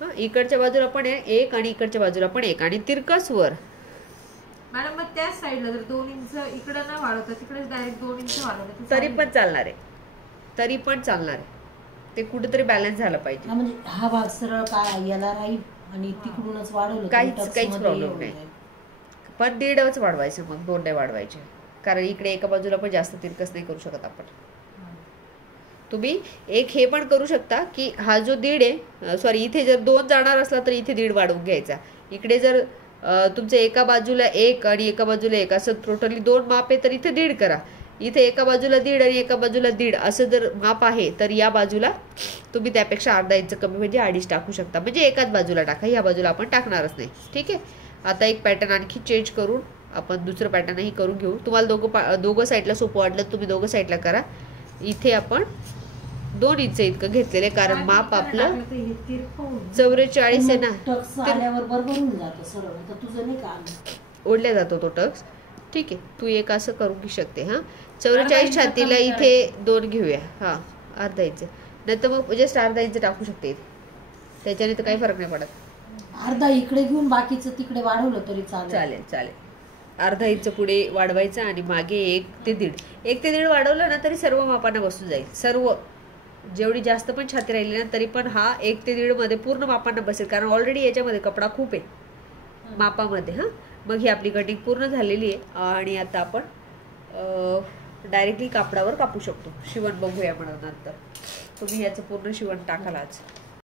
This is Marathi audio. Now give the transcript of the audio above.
हा, इकडच्या बाजूला पण एक आणि इकडच्या बाजूला पण एक आणि तिरकस वर. मॅडम मग त्या साईडला जर 2 इंच इकडे नाही वाढवता तिकडे डायरेक्ट 2 इंच वाढवलं तरी पण चालणार आहे, तरी पण चालणार आहे. ते कुठेतरी बॅलन्स झालं पाहिजे. म्हणजे हा भाग सरळ काय याला राहील आणि तिकडूनच वाढवलं काहीच प्रॉब्लेम नाही. पण 1.5च वाढवायचं, मग 2 नाही वाढवायचे, कारण इकडे एका बाजूला पण जास्त तिरकस नाही करू शकत आपण. तुम्ही एक हे पण करू शकता की हा जो 1.5 आहे, सॉरी इथे जर 2 जाणार असला तर इथे 1.5 वाढवून घ्यायचा. इकडे जर तुमचं एका बाजूला 1 आणि एका बाजूला 1 असं टोटली 2 माप आहे तर इथे 1.5 करा. इथे एका बाजूला 1.5 आणि एका बाजूला 1.5 असं जर माप आहे तर या बाजूला तुम्ही त्यापेक्षा अर्धा इंच कमी म्हणजे 2.5 टाकू शकता. म्हणजे एकाच बाजूला टाका, या बाजूला आपण टाकणारच नाही. ठीक आहे. आता एक पॅटर्न आणखी चेंज करून आपण दुसरं पॅटर्नही करून घेऊ. तुम्हाला दोघं साईडला सोपं वाटलं तुम्ही दोघं साईडला करा. इथे आपण 2 इंच इतकं घेतलेले, कारण माप आपलं 44 आहे ना, ओढल्या जातो तो टक्स. ठीक आहे, तू एक असं करू शकते. हा, 44 छातीला इथे 2 घेऊया. हा, अर्धा इंच नाही तर मग जस्ट अर्धा इंच टाकू शकते, त्याच्याने तर काही फरक नाही पडत. अर्धा इकडे घेऊन बाकीचं तिकडे वाढवलं तरी चालेल. अर्धा इंच पुढे वाढवायचं आणि मागे 1 ते 1.5 वाढवलं ना तरी सर्व मापांना बसून जाईल. सर्व जेवढी जास्त पण छाती राहिली ना तरी पण हा 1 ते 1.5 मध्ये पूर्ण मापांना बसेल, कारण ऑलरेडी याच्यामध्ये कपडा खूप आहे मापामध्ये. हा, मग ही आपली कटिंग पूर्ण झालेली आहे आणि आता आपण डायरेक्टली कापडावर कापू शकतो. शिवण बघूया म्हणून नंतर. तुम्ही याचं पूर्ण शिवण टाकाल आज.